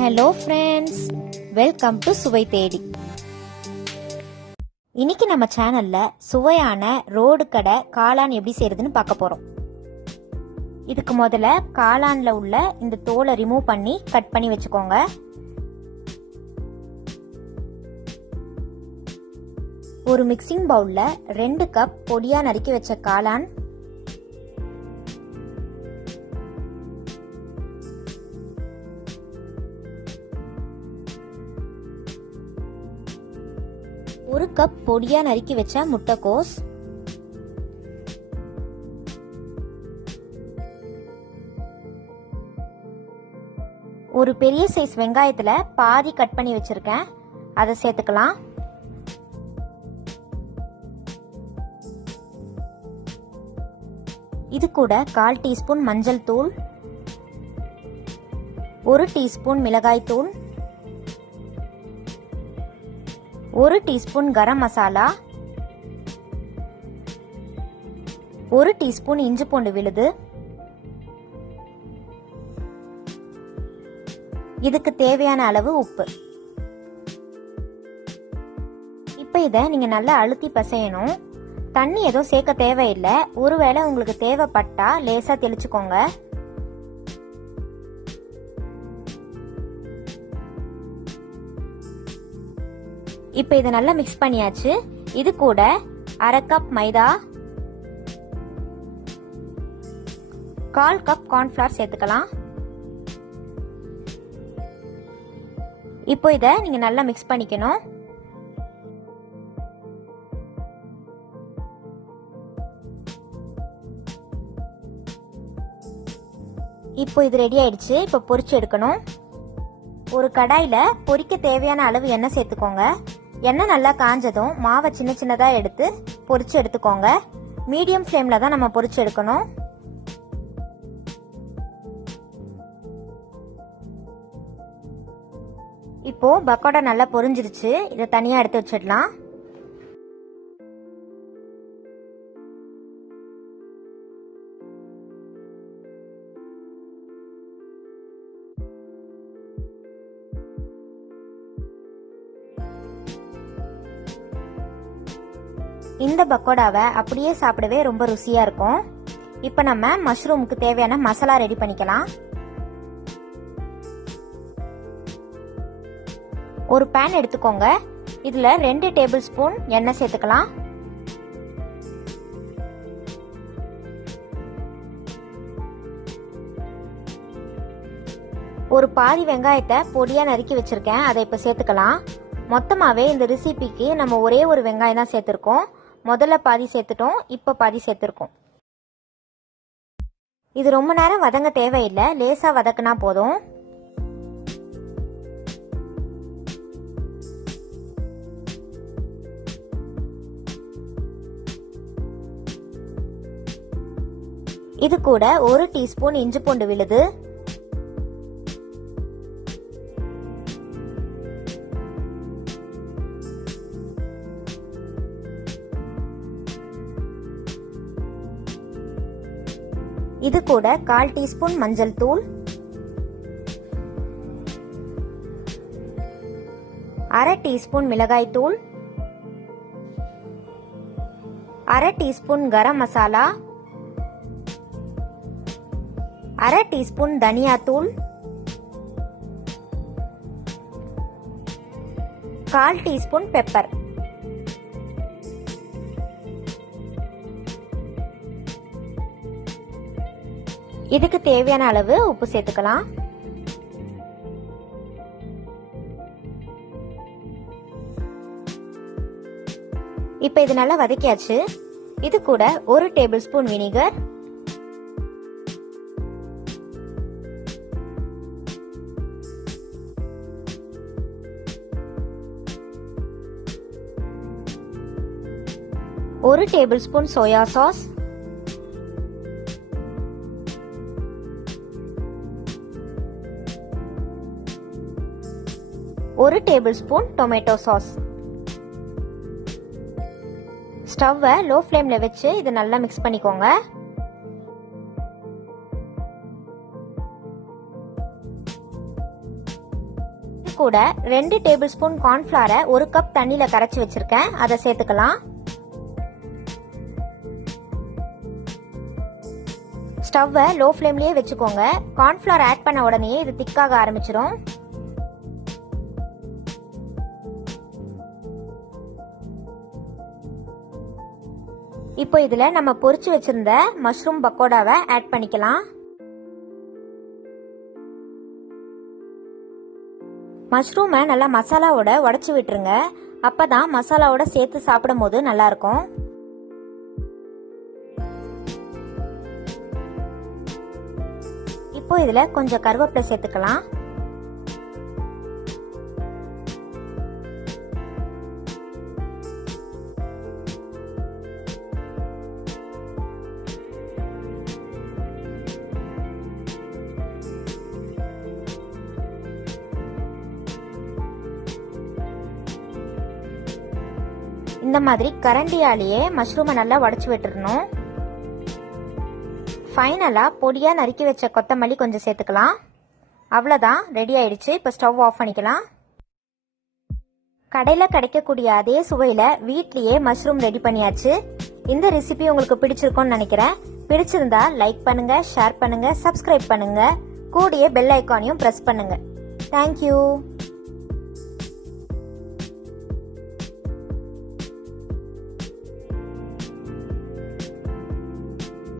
Hello friends, welcome to சுவை தேடி. இன்னைக்கு நம்ம சேனல்ல சுவையான ரோடு கடை காளான் எப்படி செய்யறதுன்னு பார்க்க போறோம். இதுக்கு முதல்ல காளான்ல உள்ள இந்த தோலை ரிமூவ் பண்ணி கட் பண்ணி வச்சுக்கோங்க. ஒரு மிக்சிங் பவுல்ல 2 கப் பொடியா நறுக்கி வச்ச காளான், 1 கப் பொடியா நறுக்கி வச்ச முட்டைக்கோஸ், 1 பெரிய சைஸ் வெங்காயத்துல பாதி கட் பண்ணி வச்சிருக்கேன், அதை சேர்த்துக்கலாம். இது கூட 1/4 டீஸ்பூன் மஞ்சள் தூள், 1 டீஸ்பூன் மிளகாய் தூள், 1 டீஸ்பூன் கரம் மசாலா, 1 டீஸ்பூன் இஞ்சி பூண்டு விழுது, இதுக்கு தேவையான அளவு உப்பு. இப்போ இதை நீங்க நல்லா அழுத்தி பிசையணும். தண்ணி எதுவும் சேர்க்க தேவையில்லை. ஒருவேளை உங்களுக்கு தேவைப்பட்டா லேசா தெளிச்சுக்கோங்க. இப்போ இதை நல்லா மிக்ஸ் பண்ணியாச்சு. இது கூட 1/2 கப் மைதா, 1/4 கப் கார்ன்ஃபிளவர் சேர்த்துக்கலாம். இப்போ இதை நீங்க நல்லா மிக்ஸ் பண்ணிக்கணும். இப்போ இது ரெடி ஆயிடுச்சு. இப்போ பொரிச்சு எடுக்கணும். ஒரு கடாயில பொரிக்க தேவையான அளவு எண்ணெய் சேர்த்துக்கோங்க. எண்ணெய் நல்லா காஞ்சதும் மாவை சின்ன சின்னதா எடுத்து பொரிச்சு எடுத்துக்கோங்க. மீடியம் ஃப்ளேம்ல தான் நம்ம பொரிச்சு எடுக்கணும். இப்போ பக்கோடா நல்லா பொரிஞ்சிருச்சு. இதை தனியா எடுத்து வச்சிடலாம். இந்த பக்கோடாவை அப்படியே சாப்பிடவே ரொம்ப ருசியா இருக்கும். இப்போ நம்ம மஷ்ரூமுக்கு தேவையான மசாலா ரெடி பண்ணிக்கலாம். ஒரு பேன் எடுத்துக்கோங்க. இதுல 2 டேபிள் ஸ்பூன் எண்ணெய் சேர்த்துக்கலாம். ஒரு பாதி வெங்காயத்தை பொடியா நறுக்கி வச்சிருக்கேன், அதை இப்ப சேர்த்துக்கலாம். மொத்தமாவே இந்த ரெசிபிக்கு நம்ம ஒரே ஒரு வெங்காயம் தான் சேர்த்திருக்கோம். முதல்ல பாதி சேர்த்துட்டோம், இப்ப பாதி சேர்த்திருக்கோம். இது ரொம்ப நேரம் வதங்க தேவையில்லை, லேசா வதக்குனா போதும். இது கூட 1 டீஸ்பூன் இஞ்சி பூண்டு விழுது, 1/4 டீஸ்பூன் மஞ்சள் தூள், 1/2 டீஸ்பூன் மிளகாய் தூள், 1/2 டீஸ்பூன் கரம் மசாலா, 1/2 டீஸ்பூன் தனியா தூள், 1/4 டீஸ்பூன் பெப்பர். இதுக்கு தேவையான அளவு உப்பு சேர்த்துக்கலாம். இப்ப இது நல்லா வதக்கியாச்சு. இது கூட 1 table spoon vinegar, 1 table spoon soya sauce, 1 table spoon tomato sauce. ஸ்டவ்வை லோ ஃப்ளேம்ல வச்சு இதை நல்லா மிக்ஸ் பண்ணிக்கோங்க. கூட 2 டேபிள் ஸ்பூன் கார்ன்ஃபிளவரை 1 கப் தண்ணியில கரைச்சி வச்சிருக்கேன், அதை சேர்த்துக்கலாம். ஸ்டவ்வை லோ ஃப்ளேம்லயே வச்சுக்கோங்க. கார்ன்ஃபிளவர் ஆட் பண்ண உடனே இது திக்காக ஆரம்பிச்சிடும். இப்போ இதுல நம்ம பொரிச்சு வச்சிருந்த மஷ்ரூம் பக்கோடாவை ஆட் பண்ணிக்கலாம். மஷ்ரூமை நல்லா மசாலாவோட உடைச்சு விட்டுருங்க. அப்பதான் மசாலாவோட சேர்த்து சாப்பிடும் போது நல்லா இருக்கும். இப்போ இதுல கொஞ்சம் கருவேப்பிலை சேர்த்துக்கலாம். இந்த மாதிரி கரண்டியாலேயே மஷ்ரூமை நல்லா உடைச்சு விட்டுறணும். ஃபைனலா பொடியா நறுக்கி வச்ச கொத்தமல்லி கொஞ்சம் சேர்த்துக்கலாம். அவ்வளோதான், ரெடி ஆயிடுச்சு. இப்போ ஸ்டவ் ஆஃப் பண்ணிக்கலாம். கடையில் கிடைக்கக்கூடிய அதே சுவையில் வீட்லேயே மஷ்ரூம் ரெடி பண்ணியாச்சு. இந்த ரெசிபி உங்களுக்கு பிடிச்சிருக்கும்னு நினைக்கிறேன். பிடிச்சிருந்தா லைக் பண்ணுங்க, ஷேர் பண்ணுங்க, சப்ஸ்கிரைப் பண்ணுங்க. கூடிய பெல் ஐக்கானையும் ப்ரெஸ் பண்ணுங்க. தேங்க்யூ.